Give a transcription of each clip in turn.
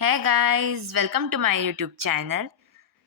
Hey guys, welcome to my YouTube channel.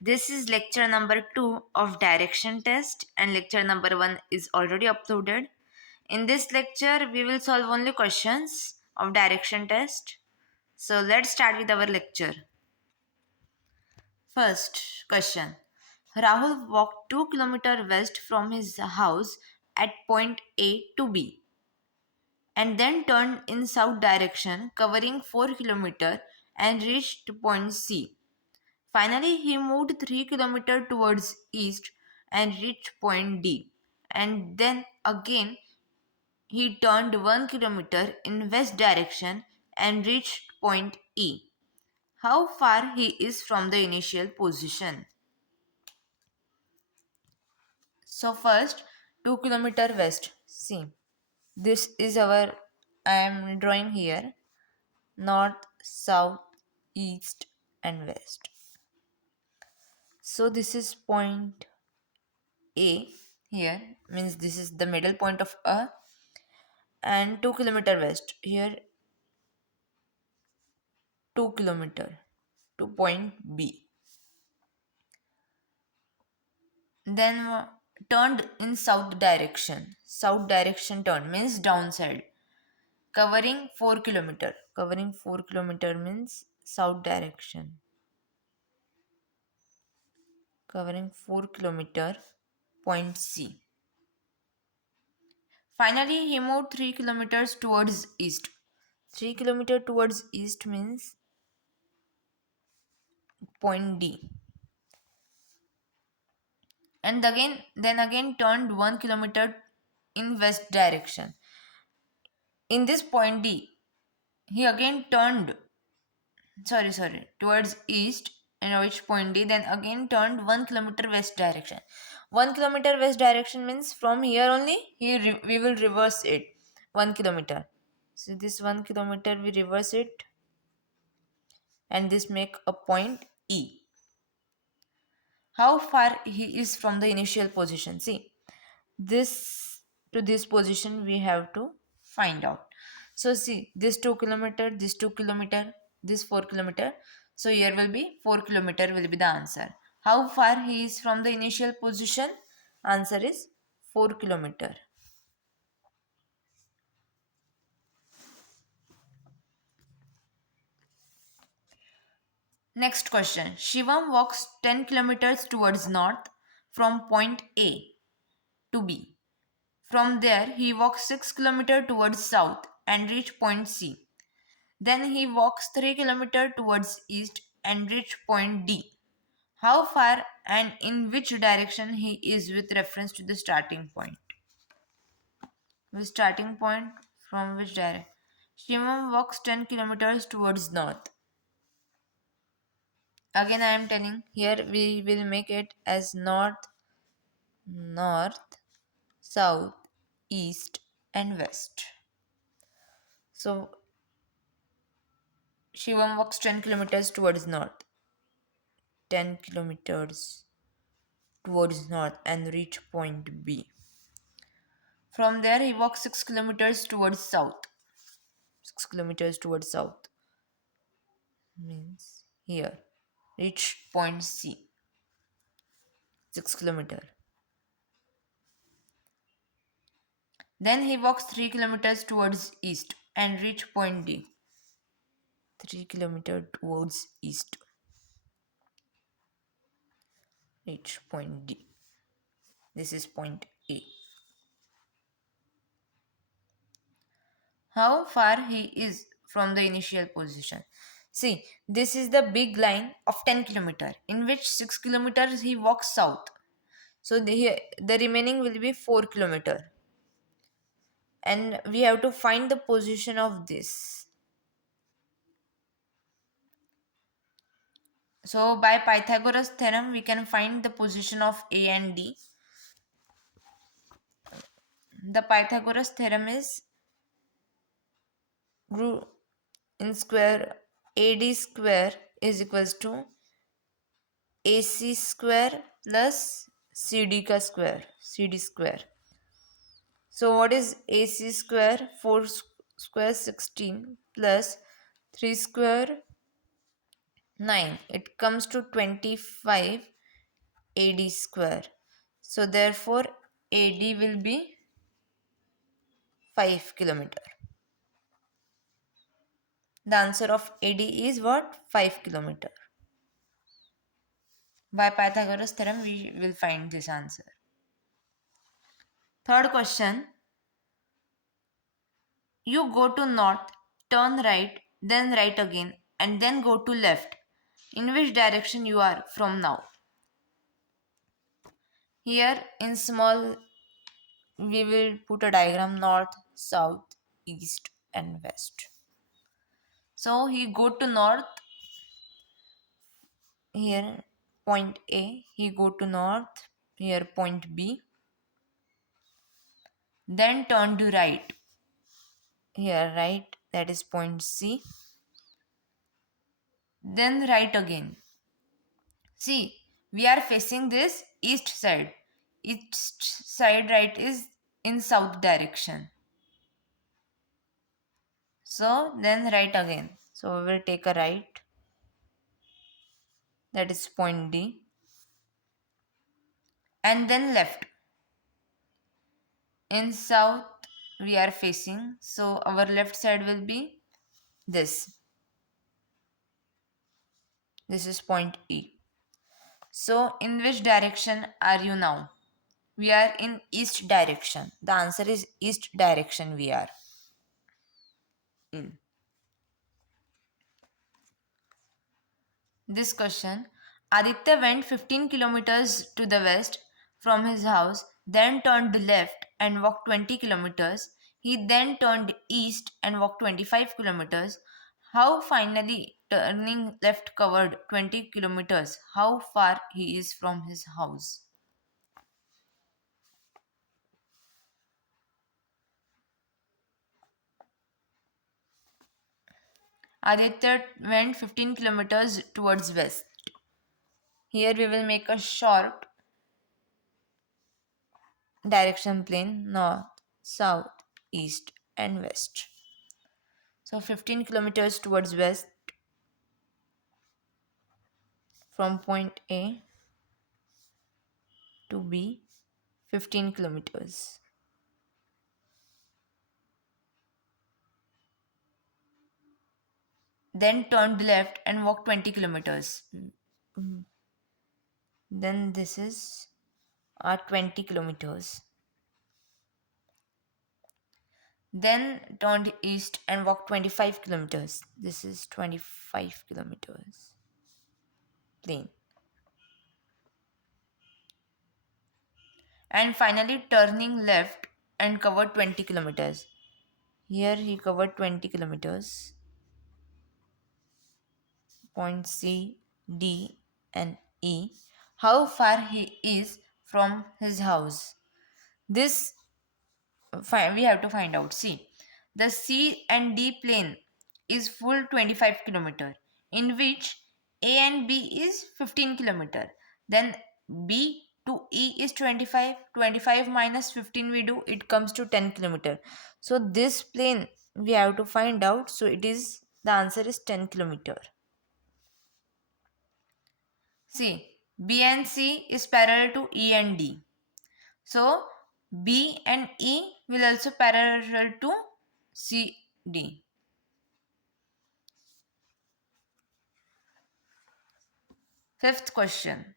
This is lecture number 2 of direction test and lecture number 1 is already uploaded. In this lecture, we will solve only questions of direction test. So let's start with our lecture. First question. Rahul walked 2 km west from his house at point A to B and then turned in south direction covering 4 km and reached point C. Finally, he moved 3 kilometers towards east and reached point D. And then again, he turned 1 kilometer in west direction and reached point E. How far he is from the initial position? So first, 2 kilometer west. See, this is our, I am drawing here, north, south, east and west. So this is point A here, means this is the middle point of A, and 2 kilometer west here, 2 kilometer to point B. Then turned in south direction. South direction turn means downside. Covering 4 kilometer. Covering 4 kilometer means south direction. Covering 4 kilometer, point C. Finally, he moved 3 kilometers towards east. 3 kilometer towards east means point D. And then again turned 1 kilometer in west direction. In this point D, he again turned towards east and reached point D, then again turned 1 kilometer west direction. 1 kilometer west direction means from here only we will reverse it 1 kilometer. So this 1 kilometer we reverse it and this make a point E. How far he is from the initial position? See, this to this position we have to find out. So see, this 2 kilometer, this 2 kilometer, this 4 kilometer. So here will be 4 kilometer will be the answer. How far he is from the initial position? Answer is 4 kilometer. Next question. Shivam walks 10 kilometers towards north from point A to B. From there, he walks 6 kilometers towards south and reach point C. Then he walks 3 kilometers towards east and reach point D. How far and in which direction he is with reference to the starting point? The starting point from which direction? Shivam walks 10 kilometers towards north. Again I am telling here we will make it as north, north, south, east and west. So Shivam walks 10 kilometers towards north. 10 kilometers towards north and reach point B. From there, he walks 6 kilometers towards south. 6 kilometers towards south means here. Reach point C. 6 kilometers. Then he walks 3 kilometers towards east and reach point D. 3 kilometers towards east. Reach point D. This is point A. How far he is from the initial position? See, this is the big line of 10 kilometers in which 6 kilometers he walks south. So the remaining will be 4 kilometers. And we have to find the position of this. So by Pythagoras theorem we can find the position of A and D. The Pythagoras theorem is root in square AD square is equals to AC square plus CD square. So what is AC square? 4 square 16 plus 3 square 9. It comes to 25 AD square. So therefore AD will be 5 kilometer. The answer of AD is what? 5 kilometer. By Pythagoras theorem we will find this answer. Third question. You go to north, turn right, then right again, and then go to left. In which direction you are from now? Here in small we will put a diagram: north, south, east and west. So he go to north, here point A, he go to north, here point B, then turn to right, here right, that is point C, then right again. See, we are facing this east side. East side right is in south direction. So then right again. So we will take a right, that is point D, and then left. In south we are facing, so our left side will be this. This is point E. So in which direction are you now? We are in east direction. The answer is east direction we are in. This question. Aditya went 15 kilometers to the west from his house, then turned left and walked 20 kilometers. He then turned east and walked 25 kilometers. How finally turning left covered 20 kilometers? How far he is from his house? Aditya went 15 kilometers towards west. Here we will make a short direction plane: north, south, east and west. So 15 kilometers towards west from point A to B, 15 kilometers. Then turned left and walked 20 kilometers. Then this is our 20 kilometers. Then turned east and walked 25 kilometers. This is 25 kilometers. Plane. And finally turning left and covered 20 kilometers. Here he covered 20 kilometers. Point C, D and E. How far he is from his house? This we have to find out. See, the C and D plane is full 25 kilometer, in which A and B is 15 kilometer. Then B to E is 25. 25 minus 15 we do, it comes to 10 kilometer. So this plane we have to find out. So it is, the answer is 10 kilometer. See, B and C is parallel to E and D. So B and E will also parallel to CD. Fifth question.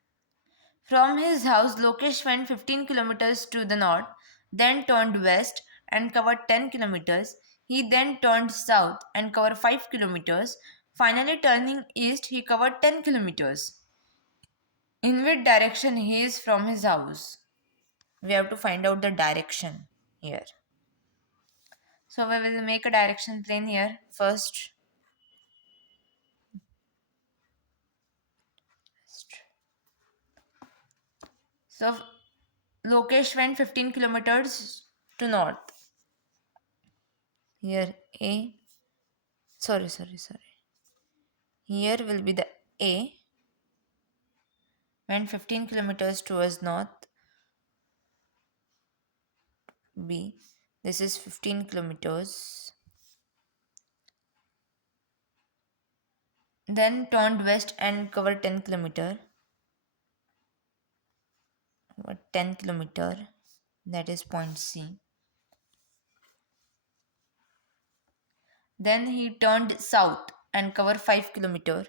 From his house, Lokesh went 15 kilometers to the north, then turned west and covered 10 kilometers. He then turned south and covered 5 kilometers. Finally, turning east, he covered 10 kilometers. In which direction he is from his house? We have to find out the direction here. So we will make a direction plane here first. So Lokesh went 15 kilometers to north. Here A, sorry. Here will be the A, went 15 kilometers towards north. B, this is 15 kilometers. Then turned west and covered 10 kilometer. 10 kilometer, that is point C. Then he turned south and covered 5 kilometer.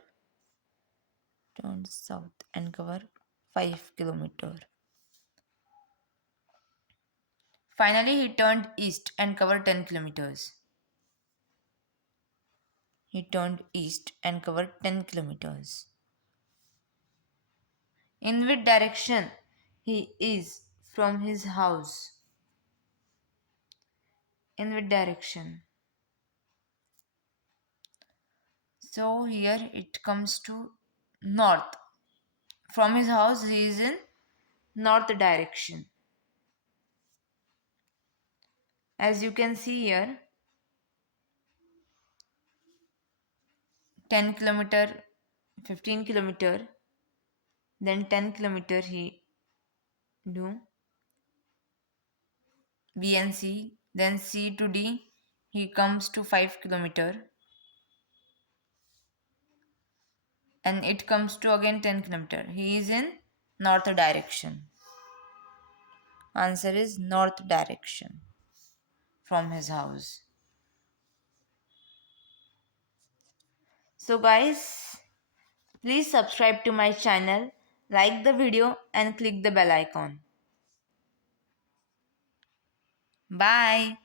Turned south and covered 5 kilometer. Finally, he turned east and covered 10 kilometers. He turned east and covered 10 kilometers. In which direction he is from his house? In which direction? So here it comes to north. From his house he is in north direction. As you can see here, 10 kilometer, 15 kilometer, then 10 kilometer he do B and C, then C to D he comes to 5 kilometer, and it comes to again 10 kilometer. He is in north direction. Answer is north direction from his house. So guys, please subscribe to my channel, like the video and click the bell icon. Bye.